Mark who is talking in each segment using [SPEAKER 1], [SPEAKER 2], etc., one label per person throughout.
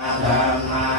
[SPEAKER 1] ธรรมา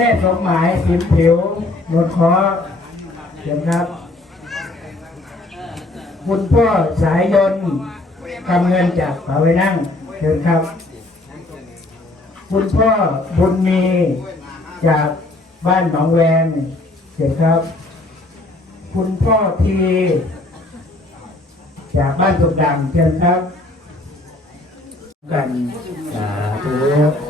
[SPEAKER 1] ม่สมหมายสิมผิวน
[SPEAKER 2] วดคอเขียน
[SPEAKER 3] ครับ คุณพ่อสายยนต์ทำเงินจากขาไว้นั่งเชิญครับ คุณพ่อบุญมีจากบ้านหนองแวงเชิญครับ คุณพ่อทีจากบ้านสุดดังเชิญครับ กันสาธุ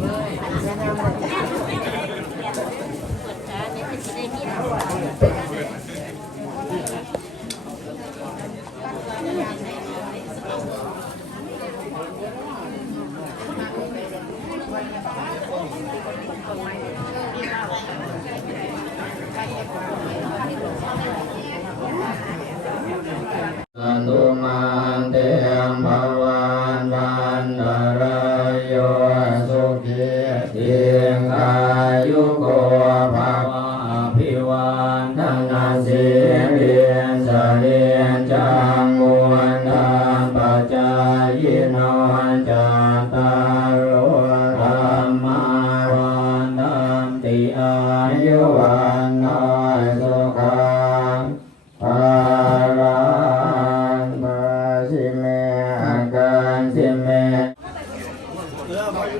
[SPEAKER 4] สั
[SPEAKER 3] น
[SPEAKER 1] ตุมาเตมภวันวันตรายโยสุขี ที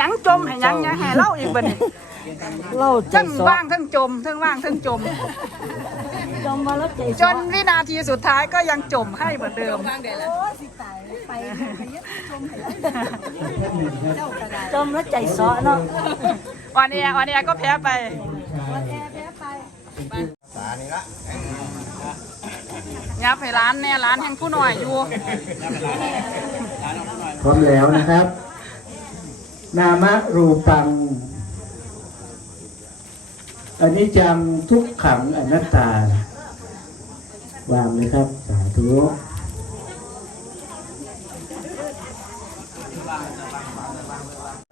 [SPEAKER 1] ยังจม
[SPEAKER 5] ให้หยังหยังให้เล่าอีกบัดนี้
[SPEAKER 6] เล่าใจ
[SPEAKER 5] ทั้ง
[SPEAKER 6] ซอ
[SPEAKER 5] ว่างทั้งจมทั้งว่างทั้งจม
[SPEAKER 6] จมมาแล้วใจ
[SPEAKER 5] จนวินาทีสุดท้ายก็ยังจมให้เหมือนเดิม
[SPEAKER 6] จมแล้วใจซอเนาะ
[SPEAKER 5] วันนี้วันนี้ก็แพ้ไปยับให้ร้านเนี่ยร้านแห่งผู้หน่อยอยู่
[SPEAKER 3] พร้อมแล้วนะครับ นามะรูปังอันนี้จังทุกขังอนัตตาวางเลยครับ สาธุ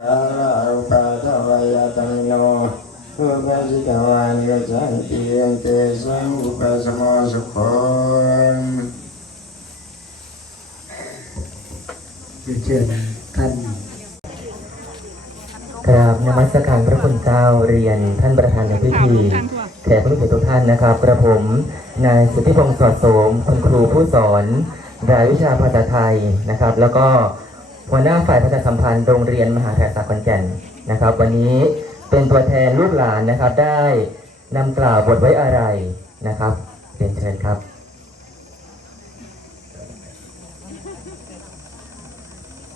[SPEAKER 1] อาราปะทวายตังโนอุปสิตวานิกัจจันติยันเตสังอุปสมโมสุโข
[SPEAKER 3] เชิญท่าน
[SPEAKER 7] กราบนมัสการพระคุณเจ้าเรียนท่านประธานในพิธีแขกผู้มีเกียรติทุกท่านนะครับกระผมนายสุทธิพงศ์สอดโสมคุณครูผู้สอนรายวิชาภาษาไทยนะครับ แล้วก็หัวหน้าฝ่ายประชาสัมพันธ์โรงเรียนมหาแพทยาสตร์ขอนแก่นนะครับ วันนี้เป็นตัวแทนลูกหลานนะครับได้นำกล่าวบทไว้อะไรนะครับเรียนเชิญครับ เออพระคุณพ่อยิ่งใหญ่กว่าท้องฟ้า มี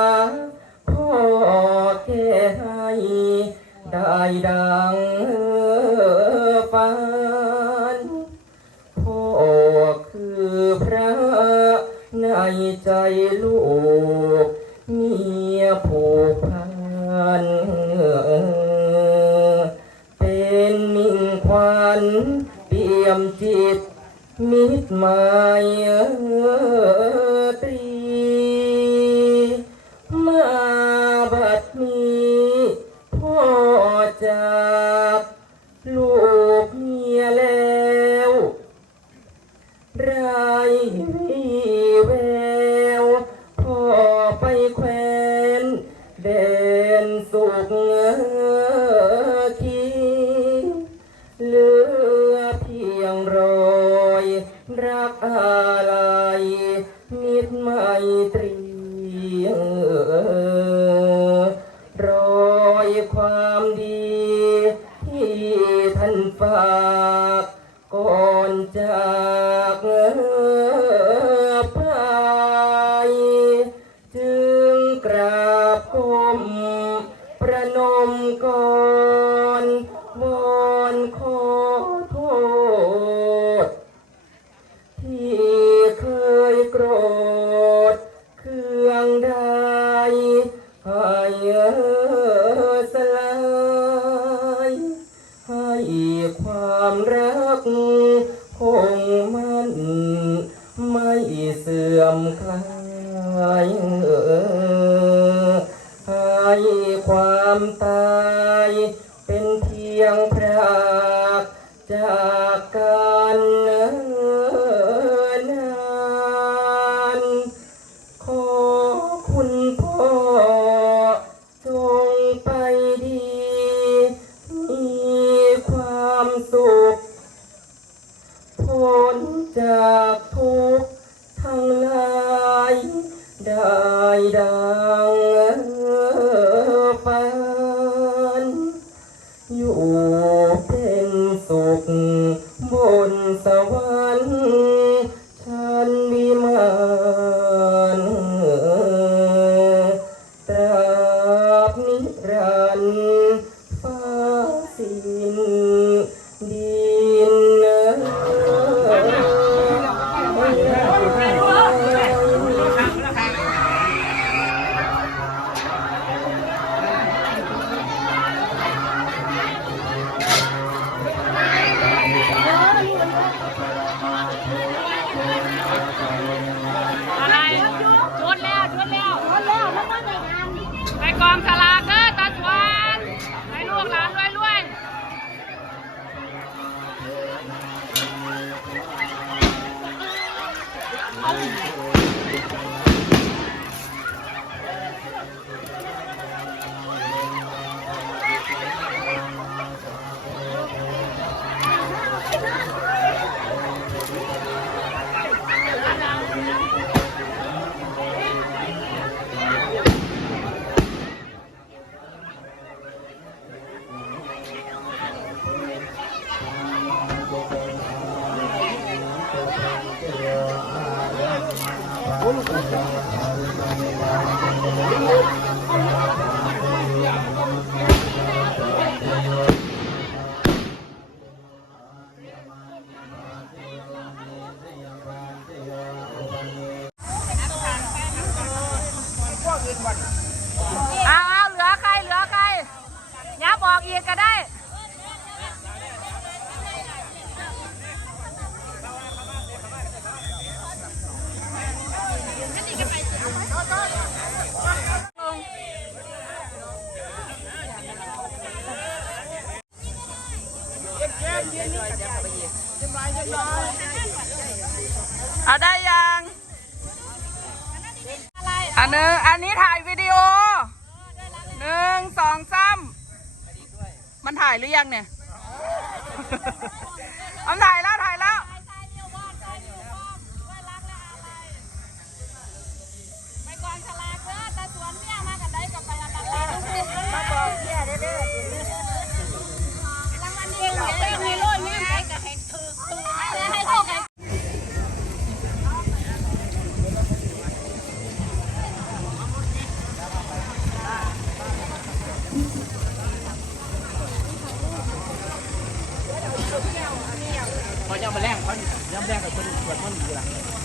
[SPEAKER 7] ด้ดังฝันพ่อคือพระในใจลูกเมียผูกพันเป็นมิ่งควันเปี่ยมจิตมิตรหมายตรี รักอะไงพรากจาก เอาย
[SPEAKER 8] ห
[SPEAKER 5] รือยังเนี่ย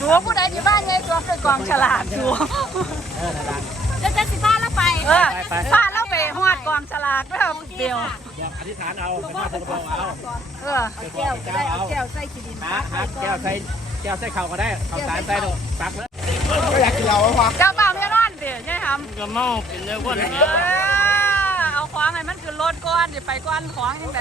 [SPEAKER 5] จูผู้ใดที่บ้านไงตัวไปกองฉลากจู
[SPEAKER 8] เดี๋ยวจะสิบ้านแล้วไป
[SPEAKER 5] เออบ้านเราไปหอดกองฉลากเด้อเดียว
[SPEAKER 2] อธิษฐานเอาเป็นมาสนบเอา
[SPEAKER 5] เออ
[SPEAKER 2] แก้วได้เอาแก้วใส่ขีดินฮะฮะแก้วใส่แก้วใส่เข่าก็ได้เข่าสารใส่ดูปักเลยก็อยากกินเราวะ
[SPEAKER 5] เจ้าเปล่าไม่นอนเดี๋ยวใช่ทำ
[SPEAKER 2] ก็เมาเป็นเนื้อวัว
[SPEAKER 5] เออเอาของให้มันคือรถก้อนอย่าไปก้อนของยังไง